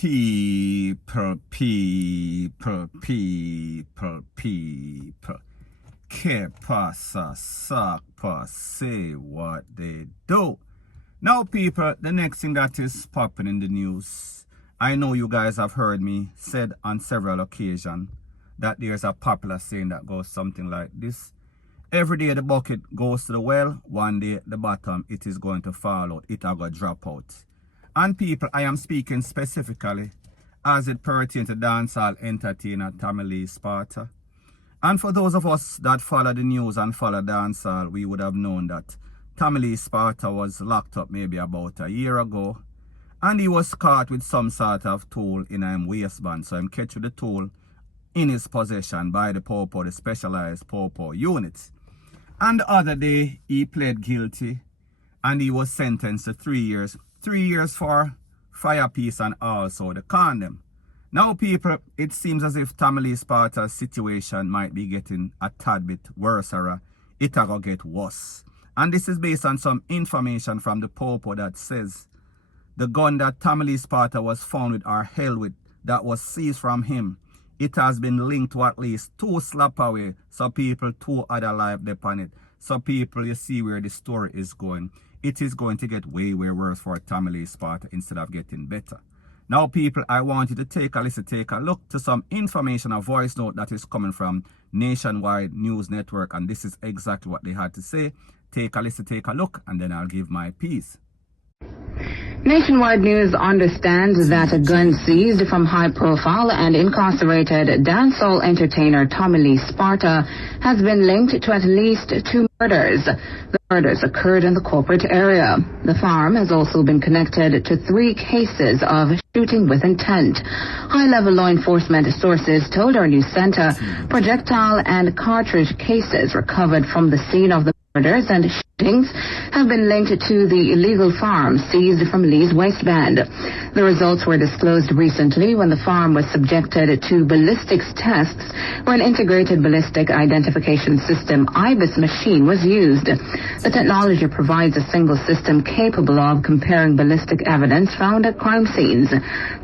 Que pasa, sakpa, say what they do. Now, people, the next thing that is popping in the news, I know you guys have heard me said on several occasions that there's a popular saying that goes something like this. Every day the bucket goes to the well, one day at the bottom it is going to fall out, it will go drop out. And people, I am speaking specifically as it pertains to dancehall entertainer Tommy Lee Sparta. And for those of us that follow the news and follow dancehall, we would have known that Tommy Lee Sparta was locked up maybe about a year ago. And he was caught with some sort of tool in his waistband. So him catch with the tool in his possession by the POPO, the specialized POPO units. And the other day, he pled guilty and he was sentenced to 3 years. 3 years for firepiece and also the condom. Now, people, it seems as if Tommy Lee Sparta's situation might be getting a tad bit worse, or it will get worse. And this is based on some information from the POPO that says the gun that Tommy Lee Sparta was found with or held with that was seized from him, it has been linked to at least 2 slap away. So people, 2 other life upon it. So people, you see where the story is going. It is going to get way worse for Tommy Lee Sparta instead of getting better. Now, people, I want you to take a listen, take a look to some information, a voice note that is coming from Nationwide News Network. And this is exactly what they had to say. Take a listen, take a look, and then I'll give my piece. Nationwide News understands that a gun seized from high-profile and incarcerated dancehall entertainer Tommy Lee Sparta has been linked to at least 2 murders. The murders occurred in the corporate area. The farm has also been connected to 3 cases of shooting with intent. High-level law enforcement sources told our news center projectile and cartridge cases recovered from the scene of the murders and shootings have been linked to the illegal farm seized from Lee's waistband. The results were disclosed recently when the farm was subjected to ballistics tests where an integrated ballistic identification system IBIS machine was used. The technology provides a single system capable of comparing ballistic evidence found at crime scenes.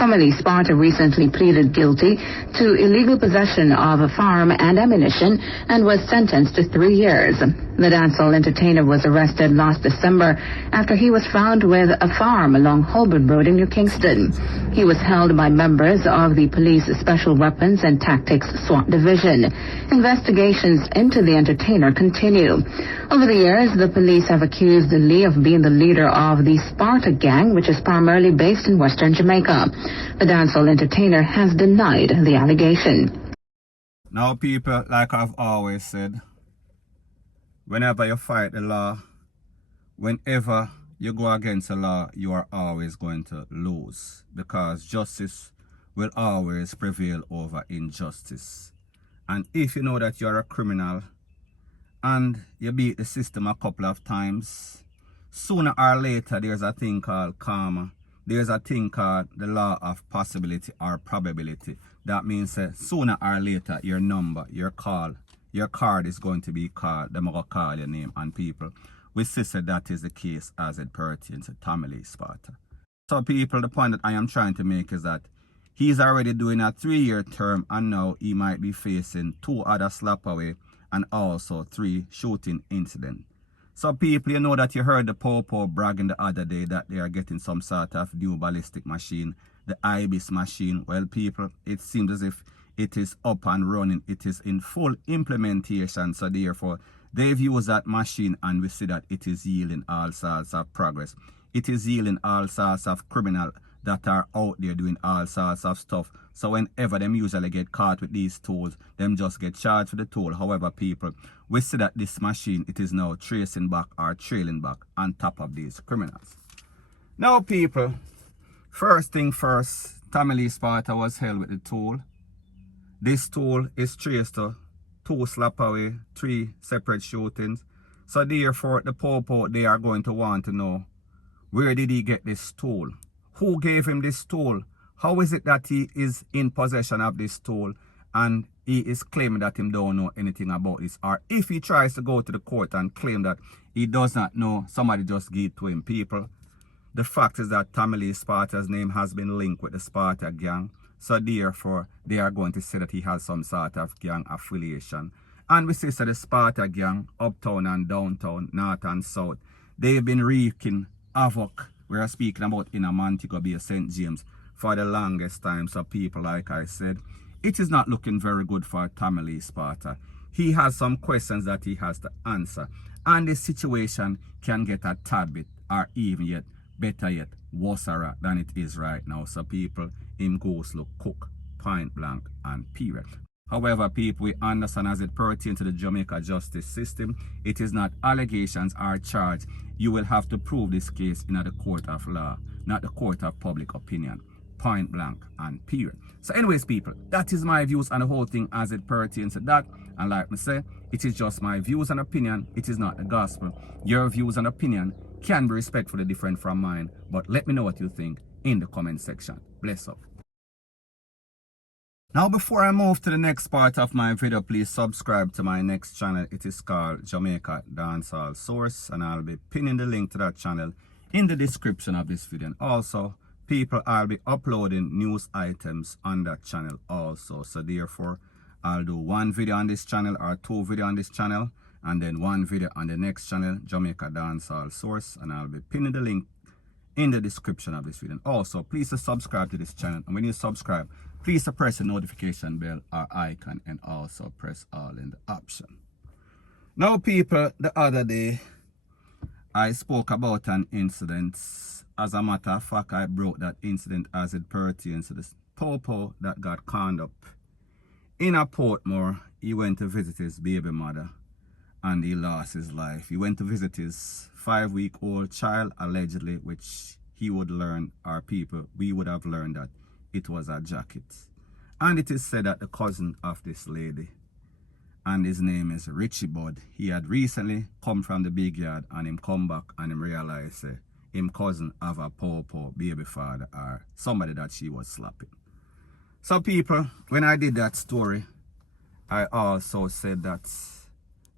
Tommy Lee Sparta recently pleaded guilty to illegal possession of a farm and ammunition and was sentenced to 3 years. The dancehall entertainer was arrested last December after he was found with a farm along Holborn Road in New Kingston. He was held by members of the Police Special Weapons and Tactics SWAT Division. Investigations into the entertainer continue. Over the years, the police have accused Lee of being the leader of the Sparta gang, which is primarily based in Western Jamaica. The dancehall entertainer has denied the allegation. Now, people, like I've always said, whenever you fight the law, whenever you go against the law, you are always going to lose, because justice will always prevail over injustice. And if you know that you're a criminal and you beat the system a couple of times, sooner or later there's a thing called karma. There's a thing called the law of possibility or probability. That means sooner or later your number, your card is going to be called. They're going to call your name. And people, we see that is the case as it pertains to Tommy Lee Sparta. So people, the point that I am trying to make is that he's already doing a 3-year term, and now he might be facing 2 other slap away and also 3 shooting incidents. So people, you know that you heard the POPO bragging the other day that they are getting some sort of new ballistic machine, the IBIS machine. Well, people, it seems as if it is up and running. It is in full implementation. So therefore, they've used that machine, and we see that it is yielding all sorts of progress. It is yielding all sorts of criminals that are out there doing all sorts of stuff. So whenever them usually get caught with these tools, them just get charged for the tool. However, people, we see that this machine, it is now tracing back or trailing back on top of these criminals. Now, people, first thing first, Tommy Lee Sparta was held with the tool. This tool is traced to 2 slap away, 3 separate shootings. So therefore, the POPO, they are going to want to know, where did he get this tool? Who gave him this tool? How is it that he is in possession of this tool and he is claiming that he don't know anything about this? Or if he tries to go to the court and claim that he does not know, somebody just gave it to him. People, The fact is that Tommy Lee Sparta's name has been linked with the Sparta gang. So therefore, they are going to say that he has some sort of gang affiliation. And we see that the Sparta gang, uptown and downtown, north and south, they've been wreaking havoc. We are speaking about in a Montego Bay, St. James, for the longest time. So people, like I said, it is not looking very good for Tommy Lee Sparta. He has some questions that he has to answer. And this situation can get a tad bit, or even yet, better yet, worse than it is right now. So people, him goes look cook, point blank and period. However, people, we understand as it pertains to the Jamaica justice system, it is not allegations or charge. You will have to prove this case in the court of law, not the court of public opinion. Point blank and period. So anyways, people, that is my views on the whole thing as it pertains to that. And like I say, it is just my views and opinion. It is not the gospel. Your views and opinion can be respectfully different from mine. But let me know what you think in the comment section. Bless up. Now, before I move to the next part of my video, please subscribe to my next channel. It is called Jamaica Dancehall Source, and I'll be pinning the link to that channel in the description of this video. And also, people, I'll be uploading news items on that channel also. So therefore, I'll do one video on this channel or two videos on this channel, and then one video on the next channel, Jamaica Dancehall Source, and I'll be pinning the link in the description of this video. And also, please subscribe to this channel, and when you subscribe, please press the notification bell or icon, and also press all in the option. Now people, the other day I spoke about an incident. As a matter of fact, I broke that incident as it pertains to this popo that got conned up in a Portmore. He went to visit his baby mother and he lost his life. He went to visit his 5-week-old child, allegedly, which he would learn, our people, we would have learned that it was a jacket. And it is said that the cousin of this lady, and his name is Richie Bud, he had recently come from the big yard and him come back and him realize him cousin have a popo baby father or somebody that she was slapping. So people, when I did that story, I also said that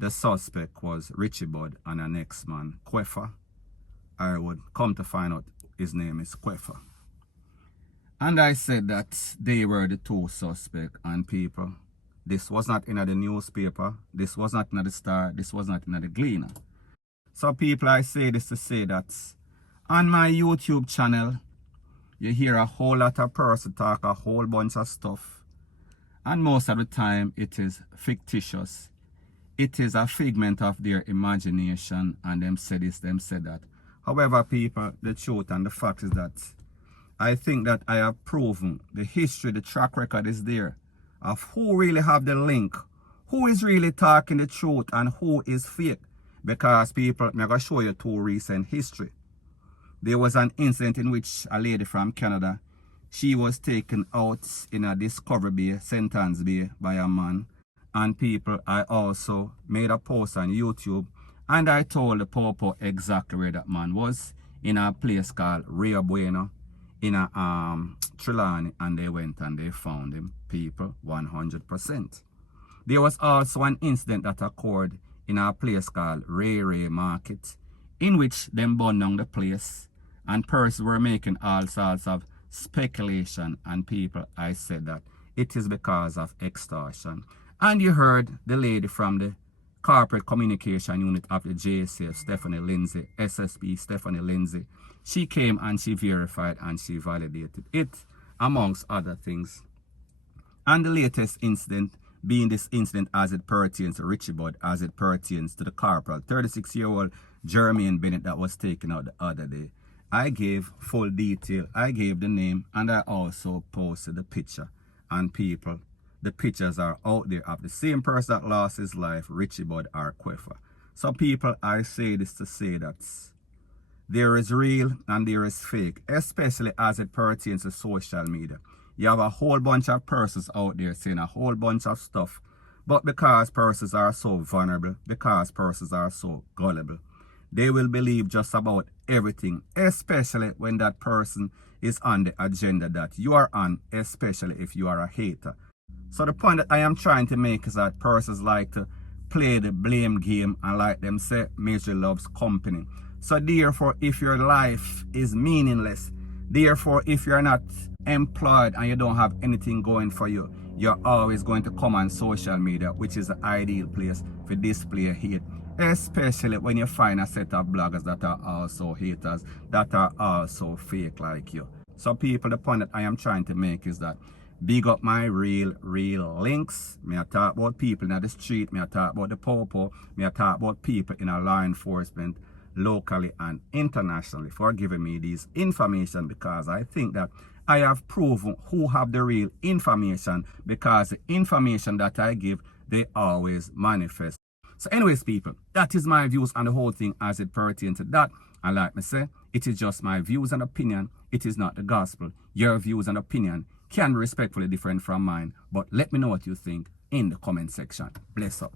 the suspect was Richie Bud and an ex-man, Queffa. I would come to find out his name is Queffa. And I said that they were the two suspects. And people, this was not in the newspaper, this was not in the Star, this was not in the Gleaner. So people, I say this to say that on my YouTube channel, you hear a whole lot of person talk a whole bunch of stuff. And most of the time, it is fictitious. It is a figment of their imagination, and them say this, them say that. However, people, the truth and the fact is that I think that I have proven the history, the track record is there of who really have the link, who is really talking the truth and who is fake. Because people, I'm going to show you two recent history. There was an incident in which a lady from Canada, she was taken out in a Discovery Bay, St. Anne's Bay by a man. And people, I also made a post on YouTube and I told the popo exactly where that man was, in a place called Rio Bueno, in a Trelawney, and they went and they found him, people, 100%. There was also an incident that occurred in a place called Ray Ray Market, in which them burned down the place and persons were making all sorts of speculation, and people, I said that it is because of extortion. And you heard the lady from the corporate communication unit of the JSF, Stephanie Lindsay, SSP Stephanie Lindsay. She came and she verified and she validated it, amongst other things. And the latest incident being this incident as it pertains to Richie Bud, as it pertains to the corporal, 36-year-old Jermaine Bennett that was taken out the other day. I gave full detail, I gave the name, and I also posted the picture. And people, the pictures are out there of the same person that lost his life, Richie Bud or Queffa. So people, I say this to say that there is real and there is fake, especially as it pertains to social media. You have a whole bunch of persons out there saying a whole bunch of stuff, but because persons are so vulnerable, because persons are so gullible, they will believe just about everything, especially when that person is on the agenda that you are on, especially if you are a hater. So the point that I am trying to make is that persons like to play the blame game and like them say, misery loves company. So therefore, if your life is meaningless, therefore, if you're not employed and you don't have anything going for you, you're always going to come on social media, which is the ideal place for display hate, especially when you find a set of bloggers that are also haters, that are also fake like you. So people, the point that I am trying to make is that big up my real links. Me I talk about people in the street, me I talk about the popo, me I talk about people in our law enforcement locally and internationally for giving me this information, because I think that I have proven who have the real information, because the information that I give, they always manifest. So anyways, people, that is my views on the whole thing as it pertains to that. And like me say, it is just my views and opinion. It is not the gospel. Your views and opinion can be respectfully different from mine, but let me know what you think in the comment section. Bless up.